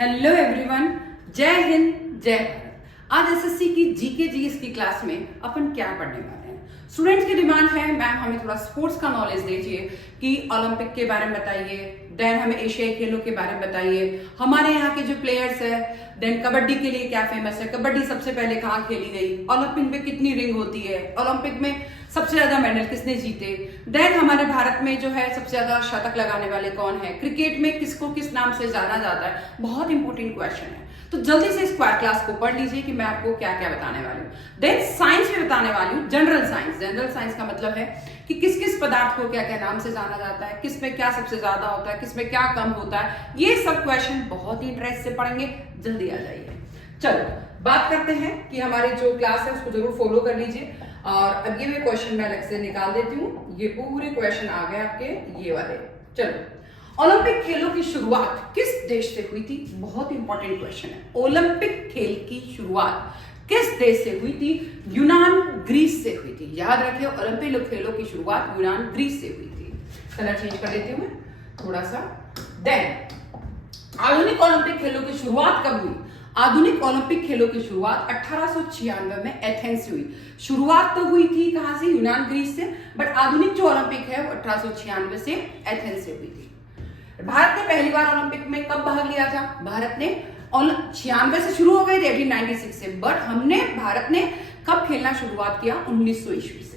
Hello everyone, जय हिंद जय भारत। आज एसएससी की जीके जीएस की क्लास में अपन क्या पढ़ने वाले हैं। स्टूडेंट्स की डिमांड है मैम हमें थोड़ा स्पोर्ट्स का नॉलेज दीजिए कि ओलंपिक के बारे में बताइए, देन हमें एशियाई खेलों के बारे में बताइए, हमारे यहाँ के जो प्लेयर्स है, देन कबड्डी के लिए क्या फेमस है, कबड्डी सबसे पहले कहाँ खेली गई, ओलंपिक में कितनी रिंग होती है, ओलंपिक में सबसे ज्यादा मेडल किसने जीते, देन हमारे भारत में जो है सबसे ज्यादा शतक लगाने वाले कौन है, क्रिकेट में किसको किस नाम से जाना जाता है। बहुत इंपॉर्टेंट क्वेश्चन है, तो जल्दी से इस क्लास को पढ़ लीजिए कि मैं आपको क्या क्या बताने वाली हूँ। देन साइंस में बताने वाली हूँ जनरल साइंस। जनरल साइंस का मतलब है कि किस किस पदार्थ को क्या क्या नाम से जाना जाता है, किस में क्या सबसे ज्यादा होता है, किस में क्या कम होता है। ये सब क्वेश्चन बहुत ही इंटरेस्ट से पढ़ेंगे, जल्दी आ जाइए। चलो बात करते हैं कि हमारी जो क्लास है उसको जरूर फॉलो कर लीजिए। और अब ये मैं क्वेश्चन मैं अलग से निकाल देती हूँ, ये पूरे क्वेश्चन आ गए आपके ये वाले। चलो, ओलंपिक खेलों की शुरुआत किस देश से हुई थी? बहुत इंपॉर्टेंट क्वेश्चन है। ओलंपिक खेल की शुरुआत किस देश से हुई थी? यूनान ग्रीस से हुई थी। याद रखिए, ओलंपिक खेलों की शुरुआत यूनान ग्रीस से हुई थी। कलर चेंज कर देती हूँ मैं थोड़ा सा। देन आधुनिक ओलंपिक खेलों की शुरुआत कब हुई? आधुनिक ओलंपिक खेलों की शुरुआत 1896 में एथेंस से हुई। शुरुआत तो हुई थी कहां से? यूनान ग्रीस से, बट आधुनिक जो ओलंपिक है वो 1896 से एथेंस से हुई थी। भारत ने पहली बार ओलंपिक में कब भाग लिया था? भारत ने 96 से शुरू हो गए थे 1896 से, बट भारत ने कब खेलना शुरुआत किया? 1900 ईस्वी से।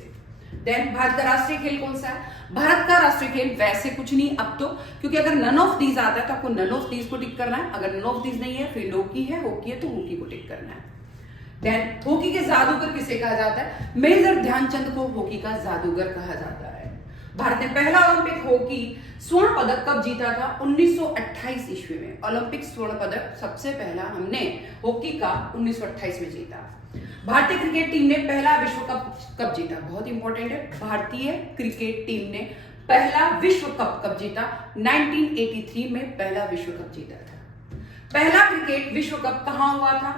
देन भारत का राष्ट्रीय खेल कौन सा है? भारत का राष्ट्रीय खेल वैसे कुछ नहीं अब तो, क्योंकि अगर नन ऑफ दीज आता है तो आपको नन ऑफ दीज को टिक करना है। अगर नन ऑफ दीज नहीं है, फिर हॉकी है तो हॉकी को टिक करना है। देन हॉकी के जादूगर किसे कहा जाता है? मेजर ध्यानचंद को हॉकी का जादूगर कहा जाता है। भारत ने पहला ओलंपिक हॉकी स्वर्ण पदक कब जीता था? 1928 ईस्वी में। ओलंपिक स्वर्ण पदक सबसे पहला हमने हॉकी का 1928 में जीता। भारतीय क्रिकेट टीम ने पहला विश्व कप कब जीता? बहुत इंपॉर्टेंट है। भारतीय क्रिकेट टीम ने पहला विश्व कप कब जीता? 1983 में पहला विश्व कप जीता था। पहला क्रिकेट विश्व कप कहां हुआ था?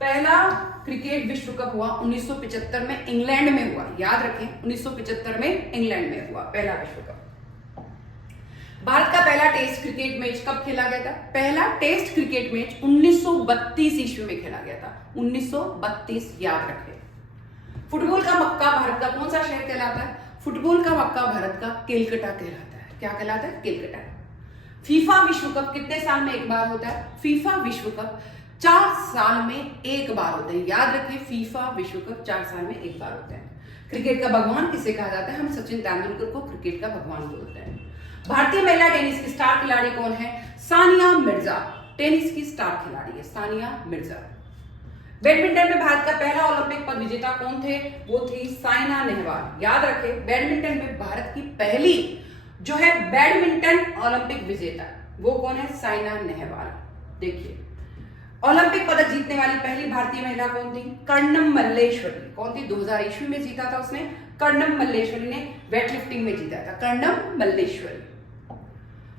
पहला क्रिकेट विश्व कप हुआ 1975 में, इंग्लैंड में हुआ। याद रखें, 1975 में इंग्लैंड में हुआ पहला विश्व कप। भारत का पहला टेस्ट क्रिकेट मैच कब खेला गया था? पहला टेस्ट क्रिकेट मैच 1932 ईस्वी में खेला गया था। 1932 याद रखें। फुटबॉल का मक्का भारत का कौन सा शहर कहलाता है? फुटबॉल का मक्का भारत का केलकटा कहलाता है। क्या कहलाता है? केलकटा। फीफा विश्व कप कितने साल में एक बार होता है? फीफा विश्व कप 4 साल में एक बार होता है। याद रखें, फीफा विश्व कप 4 साल में एक बार होता है। क्रिकेट का भगवान किसे कहा जाता है? हम सचिन तेंदुलकर को क्रिकेट का भगवान बोलते हैं। भारतीय महिला टेनिस की स्टार खिलाड़ी कौन है? सानिया मिर्जा टेनिस की स्टार खिलाड़ी है, सानिया मिर्जा। बैडमिंटन में भारत का पहला ओलंपिक पद विजेता कौन थे? वो थी साइना नेहवाल। याद रखें, बैडमिंटन में भारत की पहली जो है बैडमिंटन ओलंपिक विजेता वो कौन है? साइना नेहवाल। देखिए, ओलंपिक पदक जीतने वाली पहली भारतीय महिला कौन थी? कर्णम मल्लेश्वरी। कौन थी? 2000 ईस्वी में जीता था उसने। कर्णम मल्लेश्वरी ने वेटलिफ्टिंग में जीता था। कर्णम मल्लेश्वरी।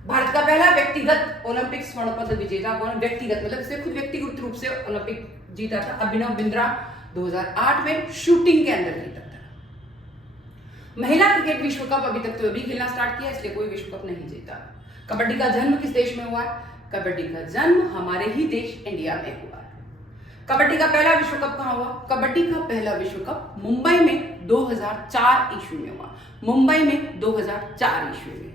भारत का पहला व्यक्तिगत ओलंपिक स्वर्ण पदक विजेता कौन? व्यक्तिगत मतलब सिर्फ खुद व्यक्तिगत रूप से ओलंपिक जीता था अभिनव बिंद्रा। 2008 में शूटिंग के अंदर जीता था। महिला क्रिकेट विश्व कप अभी तक तो अभी खेलना स्टार्ट किया, इसलिए कोई विश्व कप नहीं जीता। कबड्डी का जन्म किस देश में हुआ? कबड्डी का जन्म हमारे ही देश इंडिया में हुआ है। कबड्डी का पहला विश्व कप कहां हुआ? कबड्डी का पहला विश्व कप मुंबई में 2004 ईस्वी में हुआ। मुंबई में 2004 ईस्वी में।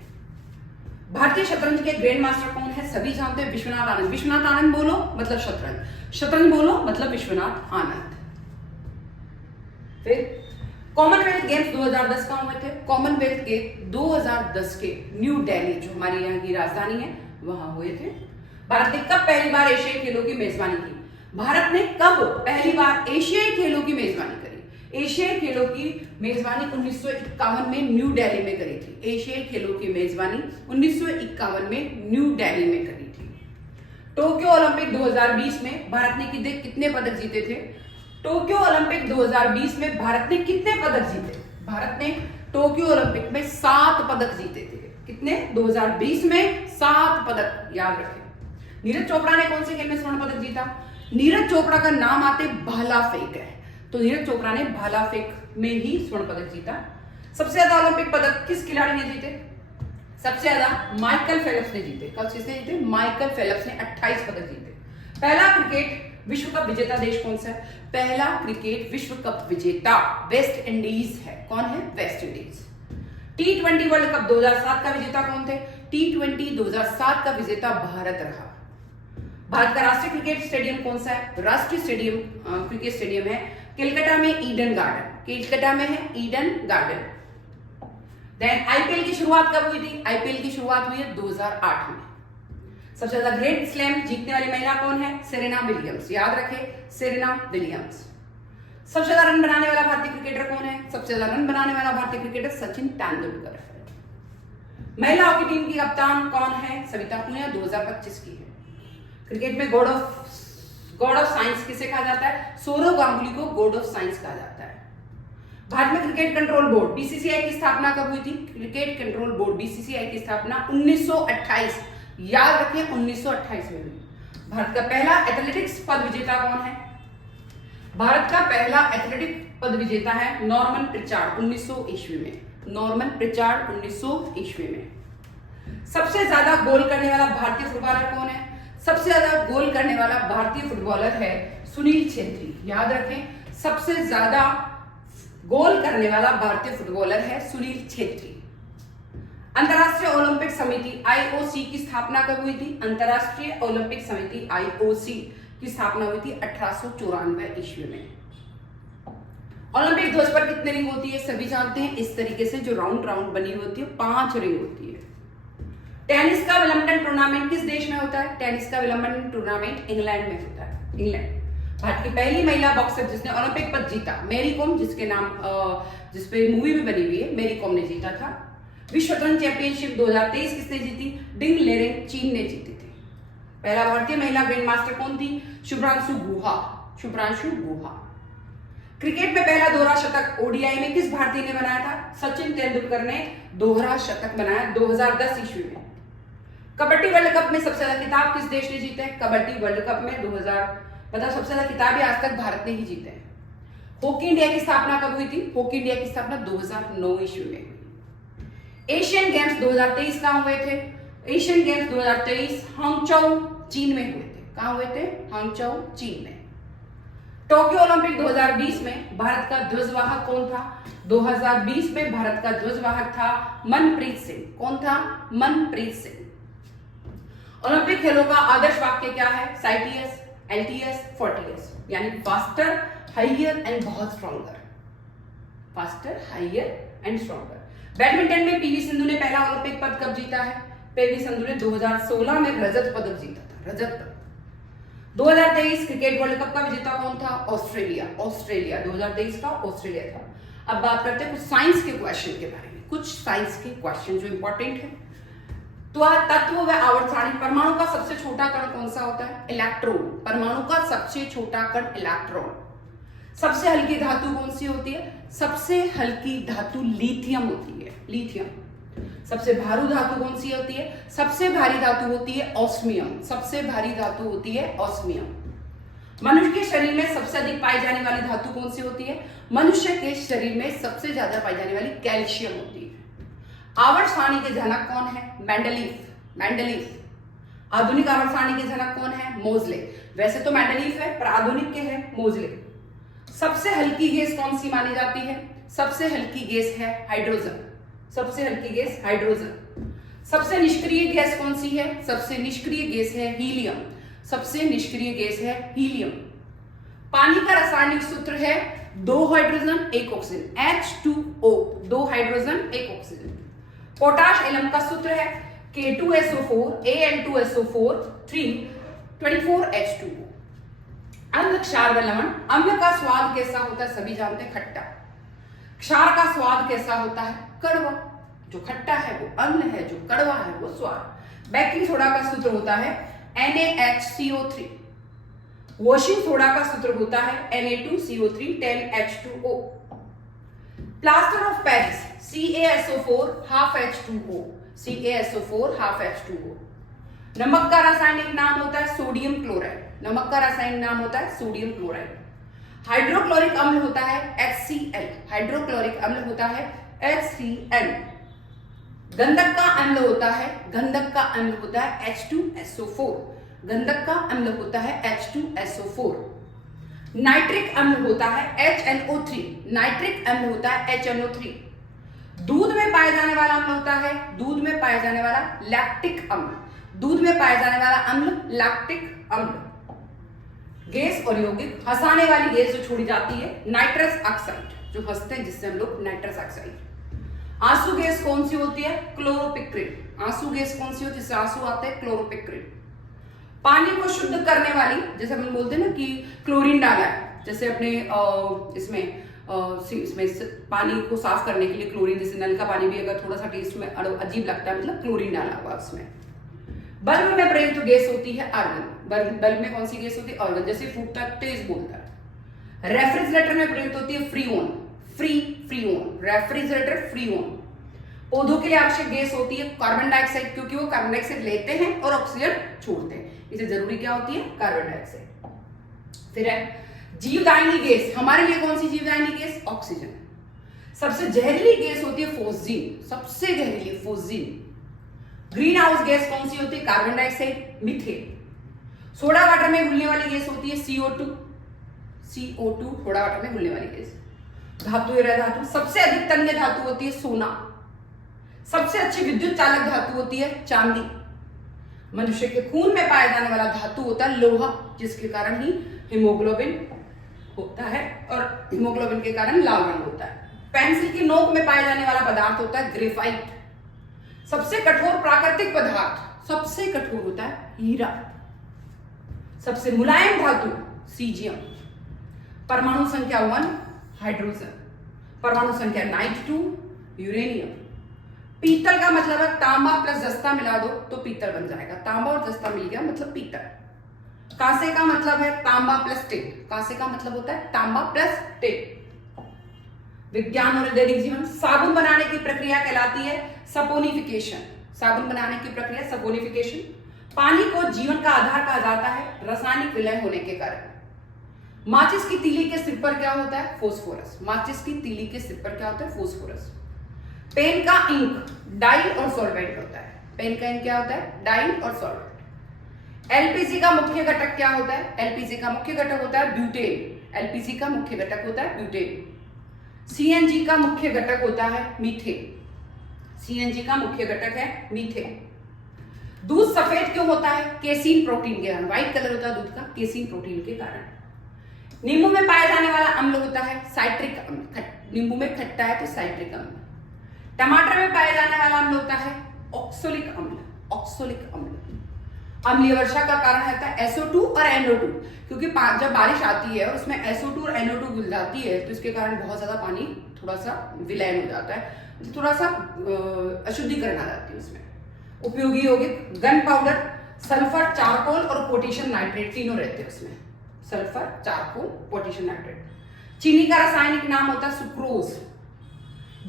भारतीय शतरंज के ग्रैंड मास्टर कौन है? सभी जानते हैं, विश्वनाथ आनंद। विश्वनाथ आनंद बोलो मतलब शतरंज, शतरंज बोलो मतलब विश्वनाथ आनंद। फिर कॉमनवेल्थ गेम्स 2010 कहां हुए थे? कॉमनवेल्थ गेम 2010 के न्यू दिल्ली, जो हमारी यहाँ की राजधानी है, वहां हुए थे। भारत ने कब पहली बार एशियाई खेलों की मेजबानी की? भारत ने कब पहली बार एशियाई खेलों की मेजबानी करी? एशियाई खेलों की मेजबानी 1951 में न्यू दिल्ली में करी थी। एशियाई खेलों की मेजबानी 1951 में न्यू दिल्ली में करी थी। टोक्यो ओलंपिक 2020 में भारत ने कितने पदक जीते थे? टोक्यो ओलंपिक 2020 में भारत ने कितने पदक जीते? भारत ने टोक्यो ओलंपिक में 7 पदक जीते थे। कितने? 2020 में 7 पदक। याद रखें। नीरज चोपड़ा ने कौन से खेल में स्वर्ण पदक जीता? नीरज चोपड़ा का नाम आते भाला फेंक है, तो नीरज चोपड़ा ने भाला फेंक में ही स्वर्ण पदक जीता। सबसे ज्यादा ओलंपिक पदक किस खिलाड़ी ने जीते? सबसे ज्यादा माइकल फेल्प्स ने जीते। कब किसने जीते? माइकल फेल्प्स ने 28 पदक जीते। पहला क्रिकेट विश्व कप विजेता देश कौन सा है? पहला क्रिकेट विश्व कप विजेता वेस्ट इंडीज है। कौन है? West Indies. T20 world cup 2007 का विजेता कौन थे? T20 2007 का विजेता भारत रहा। भारत का राष्ट्रीय क्रिकेट स्टेडियम कौन सा है? राष्ट्रीय स्टेडियम क्रिकेट स्टेडियम है कलकत्ता में ईडन गार्डन। कलकत्ता में है ईडन गार्डन। देन आईपीएल की शुरुआत कब हुई थी? आईपीएल की शुरुआत हुई है 2008 में। सबसे ज्यादा ग्रैंड स्लैम जीतने वाली महिला कौन है? Serena Williams. याद रखें, सेरेना विलियम्स। सबसे ज्यादा रन बनाने वाला भारतीय क्रिकेटर कौन है? सबसे ज्यादा रन बनाने वाला भारतीय क्रिकेटर सचिन तेंदुलकर है। महिला हॉकी टीम की कप्तान कौन है? सविता पुनिया 2025 की है। क्रिकेट में गॉड ऑफ साइंस किसे कहा जाता है? सौरव गांगुली को गॉड ऑफ साइंस कहा जाता है। भारत में क्रिकेट कंट्रोल बोर्ड बीसीसीआई की स्थापना कब हुई थी? क्रिकेट कंट्रोल बोर्ड बीसीसीआई की स्थापना 1928, याद रखें 1928 में हुई। भारत का पहला एथलेटिक्स पद विजेता कौन है? भारत का पहला एथलेटिक पद विजेता है नॉर्मन प्रिचार्ड 1900 ईस्वी में। नॉर्मन प्रिचार्ड 1900 ईस्वी में। सबसे ज्यादा गोल करने वाला भारतीय फुटबॉलर कौन है? सबसे ज्यादा गोल करने वाला भारतीय फुटबॉलर है सुनील छेत्री। याद रखें, सबसे ज्यादा गोल करने वाला भारतीय फुटबॉलर है सुनील छेत्री। अंतरराष्ट्रीय ओलंपिक समिति आईओसी की स्थापना कब हुई थी? अंतरराष्ट्रीय ओलंपिक समिति आईओसी की स्थापना हुई थी 1894 ईस्वी में। ओलंपिक ध्वज पर कितने रिंग होती है? सभी जानते हैं, इस तरीके से जो राउंड राउंड बनी होती है 5 रिंग होती है। टेनिस का विंबलडन टूर्नामेंट किस देश में होता है? टेनिस का विंबलडन टूर्नामेंट इंग्लैंड में होता है। इंग्लैंड। भारत की पहली महिला बॉक्सर जिसने ओलंपिक पद जीता मैरी कॉम, जिसके नाम जिसपे मूवी भी बनी हुई है, मैरी कॉम ने जीता था। विश्व रन चैंपियनशिप 2023 किसने जीती? डिंग लेरेन चीन ने जीती थी। पहला भारतीय महिला ग्रैंड मास्टर कौन थी? शुभ्रांशु गुहा। शुभ्रांशु गुहा। क्रिकेट में पहला दोहरा शतक ओडीआई में किस भारतीय ने बनाया था? सचिन तेंदुलकर ने दोहरा शतक बनाया 2010 ईस्वी में। कबड्डी वर्ल्ड कप में सबसे ज्यादा खिताब किस देश ने जीते? कबड्डी वर्ल्ड कप में 2000 मतलब सबसे ज्यादा खिताब आज तक भारत ने ही जीते हैं। हॉकी इंडिया की स्थापना कब हुई थी? हॉकी इंडिया की स्थापना 2009 ईस्वी में हुई। एशियन गेम्स 2023 कहां हुए थे? एशियन गेम्स 2023 हांगझोउ चीन में हुए थे। कहां हुए थे? हांगझोउ चीन में। टोक्यो ओलंपिक 2020 में भारत का ध्वजवाहक कौन था? 2020 में भारत का ध्वजवाहक था मनप्रीत सिंह। कौन था? मनप्रीत सिंह। ओलंपिक खेलों का आदर्श वाक्य क्या है? साइटीएस, एलटीएस, फोर्टीएस, यानी फास्टर, हाइयर एंड बहुत stronger. Faster, higher and stronger. Badminton में पीवी सिंधु ने पहला ओलंपिक पद कब जीता है? पीवी सिंधु ने 2016 में रजत पदक जीता था। रजत पदक। 2023 क्रिकेट वर्ल्ड कप का विजेता कौन था? ऑस्ट्रेलिया। ऑस्ट्रेलिया 2023 का ऑस्ट्रेलिया था। अब बात करते हैं कुछ साइंस के क्वेश्चन के बारे में। कुछ साइंस के क्वेश्चन जो इंपॉर्टेंट है। तो तत्व व आवर्त सारणी। परमाणु का सबसे छोटा कण कौन सा होता है? इलेक्ट्रॉन। परमाणु का सबसे छोटा कण इलेक्ट्रॉन। सबसे हल्की धातु कौन सी होती है? सबसे हल्की धातु लिथियम होती है। लिथियम। सबसे भारी धातु कौन सी होती है? सबसे भारी धातु होती है ऑस्मियम। सबसे भारी धातु होती है ऑस्मियम। मनुष्य के शरीर में सबसे अधिक पाई जाने वाली धातु कौन सी होती है? मनुष्य के शरीर में सबसे ज्यादा पाई जाने वाली कैल्शियम होती है। आवर्त सारणी के जनक कौन है? मेंडलीफ। मेंडलीफ। आधुनिक आवर्त सारणी के जनक कौन है? मोजले। वैसे तो मेंडलीफ है पर आधुनिक के है मोजले। सबसे हल्की गैस कौन सी मानी जाती है? सबसे हल्की गैस है हाइड्रोजन। सबसे हल्की गैस हाइड्रोजन। सबसे निष्क्रिय गैस कौन सी है? सबसे निष्क्रिय गैस है हीलियम। सबसे निष्क्रिय गैस है हीलियम। पानी का रासायनिक सूत्र है 2 hydrogen 1 oxygen, H2O। 2 hydrogen 1 oxygen. Potash alum का सूत्र है K2SO4 Al2SO4 3 24H2O। अम्ल, क्षार व लवण। अम्ल का स्वाद कैसा होता है? सभी जानते हैं, खट्टा। क्षार का स्वाद कैसा होता है? कड़वा। जो खट्टा है वो अम्ल है, जो कड़वा है वो स्वाद। बेकिंग सोडा का सूत्र होता है NaHCO3। वॉशिंग सोडा का सूत्र होता है Na2CO3 10H2O। Plaster of Paris CaSO4 half H2O। CaSO4 half H2O। नमक का रासायनिक नाम होता है सोडियम क्लोराइड। नमक का रासायनिक नाम होता है सोडियम क्लोराइड। हाइड्रोक्लोरिक अम्ल होता है HCl। हाइड्रोक्लोरिक अम्ल होता है HCl। गंधक का अम्ल होता है H2SO4। गंधक का अम्ल होता है H2SO4, नाइट्रिक अम्ल होता है HNO3, नाइट्रिक अम्ल होता है HNO3। दूध में पाए जाने वाला अम्ल होता है, दूध में पाए जाने वाला लैक्टिक अम्ल, दूध में पाए जाने वाला अम्ल लैक्टिक अम्ल। गैस और यौगिक, हंसाने वाली गैस जो छोड़ी जाती है नाइट्रस ऑक्साइड, जो हंसते हैं जिससे हम लोग नाइट्रस ऑक्साइड। आंसू गैस कौन सी होती है? क्लोरोपिक्रिन। आंसू गैस कौन सी होती है जिससे आंसू आते हैं? क्लोरोपिक्रिन। पानी को शुद्ध करने वाली, जैसे हम बोलते हैं ना कि क्लोरीन डाला है, जैसे अपने इसमें पानी को साफ करने के लिए क्लोरीन, जैसे नल का पानी भी अगर थोड़ा सा टेस्ट में अजीब लगता है, मतलब क्लोरीन डाला हुआ उसमें। बल्ब में प्रयुक्त गैस होती है आर्गन। बल्ब में कौन सी गैस होती है? आर्गन। जैसे फूकता है, तेज बोलता है। रेफ्रिजरेटर में प्रयुक्त होती है फ्रीओन। Freon, refrigerator Freon. पौधों के लिए आवश्यक गैस होती है कार्बन डाइऑक्साइड, क्योंकि वो कार्बन डाइऑक्साइड लेते हैं और ऑक्सीजन छोड़ते हैं, इसे जरूरी क्या होती है? Carbon dioxide. फिर है जीवदायिनी गैस। हमारे लिए कौन सी जीवदायिनी गैस? ऑक्सीजन। सबसे जहरीली गैस होती है फोस्जीन, सबसे जहरीली फोस्जीन। ग्रीन हाउस गैस कौन सी होती है? Carbon dioxide, methane. Soda water में घुलने वाली गैस होती है CO2, सोडा वाटर में घुलने वाली गैस। धातु एवं धातु, सबसे अधिक तन्य धातु होती है सोना। सबसे अच्छी विद्युत चालक धातु होती है चांदी। मनुष्य के खून में पाया जाने वाला धातु होता है लोहा, जिसके कारण ही हीमोग्लोबिन होता है और हीमोग्लोबिन के कारण लाल रंग होता है। पेंसिल की नोक में पाया जाने वाला पदार्थ होता है ग्रेफाइट। सबसे कठोर प्राकृतिक पदार्थ, सबसे कठोर होता है हीरा। सबसे मुलायम धातु सीजियम। परमाणु संख्या 1 हाइड्रोजन, परमाणु संख्या 2 यूरेनियम। पीतल का मतलब है तांबा प्लस जस्ता मिला दो तो पीतल बन जाएगा, तांबा और जस्ता मिल गया मतलब पीतल। कांसे का मतलब है तांबा प्लस टिन, कांसे का मतलब होता है तांबा प्लस टिन। विज्ञान और दैनिक जीवन। साबुन बनाने की प्रक्रिया कहलाती है सपोनिफिकेशन, साबुन बनाने की प्रक्रिया सपोनिफिकेशन। पानी को जीवन का आधार कहा जाता है रासायनिक विलय होने के कारण। माचिस की तीली के सिर पर क्या होता है? फोस्फोरस। माचिस की तीली के सिर पर क्या होता है? फोस्फोरस। पेन का इंक डाई और सॉल्वेंट होता है। पेन का इंक क्या होता है? डाई और सॉल्वेंट। एलपीजी का मुख्य घटक क्या होता है? एलपीजी का मुख्य घटक होता है ब्यूटेन। एलपीजी का मुख्य घटक होता है ब्यूटेन। सीएनजी का मुख्य घटक होता है मीथेन। सीएनजी का मुख्य घटक है मीथेन। दूध सफेद क्यों होता है? केसीन प्रोटीन के कारण। व्हाइट कलर होता है दूध का केसीन प्रोटीन के कारण। नींबू में पाया जाने वाला अम्ल होता है साइट्रिक अम्ल। नींबू में खट्टा है तो साइट्रिक अम्ल। टमाटर में पाया जाने वाला अम्ल होता है ऑक्सोलिक अम्ल। ऑक्सोलिक अम्ल। अम्लीय वर्षा का कारण होता है SO2 और NO2, क्योंकि जब बारिश आती है और उसमें SO2 और NO2 घुल जाती है तो इसके कारण बहुत ज्यादा पानी थोड़ा सा विलयन हो जाता है, थोड़ा सा अशुद्धिकरण आ जाती है उसमें। उपयोगी यौगिक गन पाउडर, सल्फर, चारकोल और पोटेशियम नाइट्रेट तीनों रहते हैं उसमें। Sulphur, charcoal, potassium nitrate. चीनी का रासायनिक नाम होता है सुक्रोज।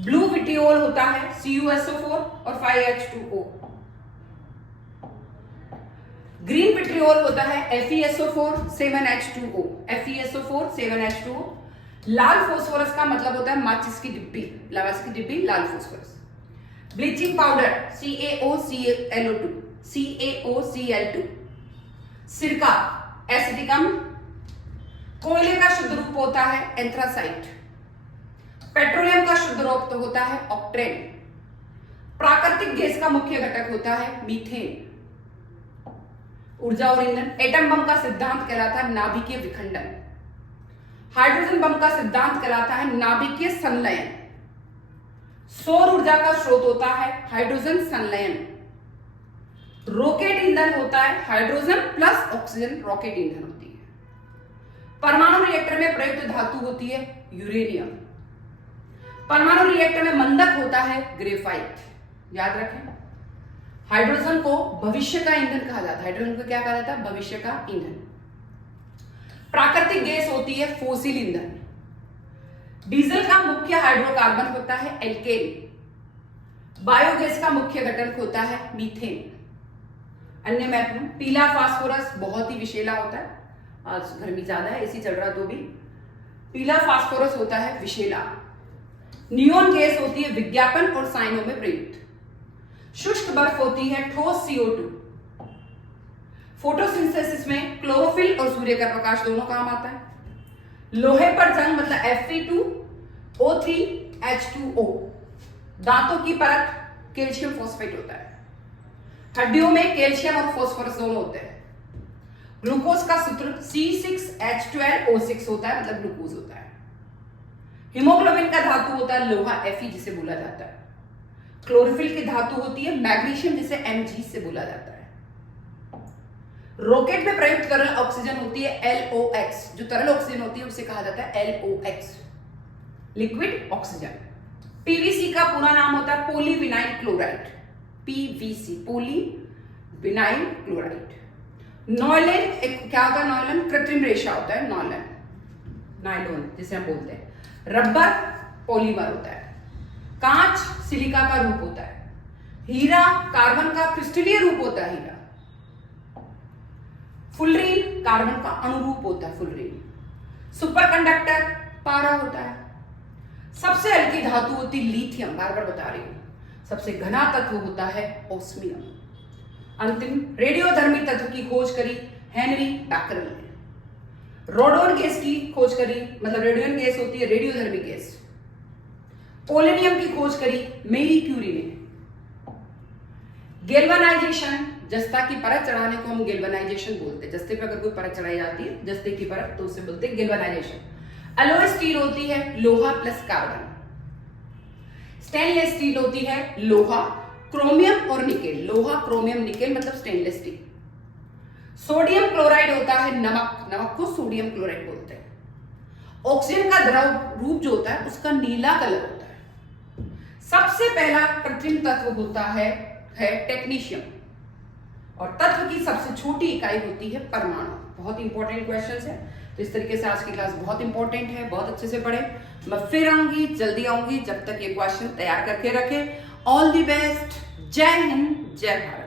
ब्लू विटियोल होता है CuSO4 और 5H2O। ग्रीन विट्रियोल होता है FeSO4 7H2O। FeSO4 7H2O। लाल फोस्फोरस का मतलब होता है माचिस की डिब्बी, माचिस की डिब्बी लाल phosphorus. Bleaching powder CaOCl2, CaOCl2। सिरका एसिटिक अम्ल। कोयले का शुद्ध रूप होता है एंथ्रासाइट। पेट्रोलियम का शुद्ध रूप तो होता है ऑक्टेन। प्राकृतिक गैस का मुख्य घटक होता है मीथेन। ऊर्जा और ईंधन। एटम बम का सिद्धांत कहलाता है नाभिकीय विखंडन। हाइड्रोजन बम का सिद्धांत कहलाता है नाभिकीय संलयन। सौर ऊर्जा का स्रोत होता है हाइड्रोजन संलयन। रॉकेट ईंधन होता है हाइड्रोजन प्लस ऑक्सीजन, रॉकेट ईंधन होती है। परमाणु रिएक्टर में प्रयुक्त धातु होती है यूरेनियम। परमाणु रिएक्टर में मंदक होता है ग्रेफाइट। याद रखें, हाइड्रोजन को भविष्य का ईंधन कहा जाता है। हाइड्रोजन को क्या कहा जाता है? भविष्य का ईंधन। प्राकृतिक गैस होती है फोसिल ईंधन। डीजल का मुख्य हाइड्रोकार्बन होता है एल्केन। बायोगैस का मुख्य घटक होता है मीथेन। अन्य महत्वपूर्ण, पीला फास्फोरस बहुत ही विषैला होता है। आज गर्मी ज्यादा है, एसी चल रहा तो भी पीला फास्फोरस होता है विषैला। नियोन गैस होती है विज्ञापन और साइनों में प्रयुक्त। शुष्क बर्फ होती है ठोस CO2। फोटोसिंथेसिस में क्लोरोफिल और सूर्य का प्रकाश दोनों काम आता है। लोहे पर जंग मतलब Fe2O3H2O। दांतों की परत कैल्शियम फॉस्फेट होता है। हड्डियों में कैल्शियम और फास्फोरस दोनों होते हैं। ग्लूकोज का सूत्र C6H12O6 होता है, मतलब ग्लूकोज होता है। हीमोग्लोबिन का धातु होता है लोहा Fe, जिसे बोला जाता है। क्लोरोफिल की धातु होती है मैग्नीशियम, जिसे Mg से बोला जाता है। रॉकेट में प्रयुक्त तरल ऑक्सीजन होती है LOX। जो तरल ऑक्सीजन होती है उसे कहा जाता है LOX, लिक्विड ऑक्सीजन। पीवीसी का पूरा नाम होता है polyvinyl chloride, PVC, polyvinyl chloride. Nylon क्या होता है? नॉयलन कृत्रिम रेशा होता है, नायलॉन जिसे हम बोलते हैं। रबर पॉलीमर होता है। कांच सिलिका का रूप होता है। हीरा कार्बन का क्रिस्टलीय रूप होता है, हीरा। फुलरीन कार्बन का अनुरूप होता है, फुलरीन। सुपरकंडक्टर पारा होता है। सबसे हल्की धातु होती लिथियम, बार बार बता रही हूं। सबसे घना तत्व होता है ओस्मियम। अंतिम, रेडियोधर्मी तत्व की खोज करी हेनरी बैकरल ने। रोडोन गैस की खोज करी, मतलब रेडियन गैस होती है रेडियोधर्मी गैस। पोलेनियम की खोज करी मेरी क्यूरी ने। गैल्वेनाइजेशन, जस्ता की परत चढ़ाने को हम गैल्वेनाइजेशन बोलते हैं। जस्ते पे अगर कोई परत चढ़ाई जाती है, जस्ते की परत, तो उसे बोलते हैं गैल्वेनाइजेशन। अलॉय स्टील होती है लोहा प्लस कार्बन। स्टेनलेस स्टील होती है लोहा, क्रोमियम और निकेल। लोहा, क्रोमियम, निकेल मतलब स्टेनलेस स्टील। सोडियम क्लोराइड होता है नमक, नमक को सोडियम क्लोराइड बोलते हैं। ऑक्सीजन का द्रव रूप जो होता है उसका नीला कलर होता है। सबसे पहला कृत्रिम तत्व होता है टेक्नीशियम, और तत्व की सबसे छोटी इकाई होती है परमाणु। बहुत इंपॉर्टेंट क्वेश्चंस है, तो इस तरीके से आज की क्लास बहुत इंपॉर्टेंट है, बहुत अच्छे से पढ़े। मैं फिर आऊंगी, जल्दी आऊंगी। जब तक ये क्वेश्चन तैयार करके रखें। All the best. जय हिंद, जय भारत।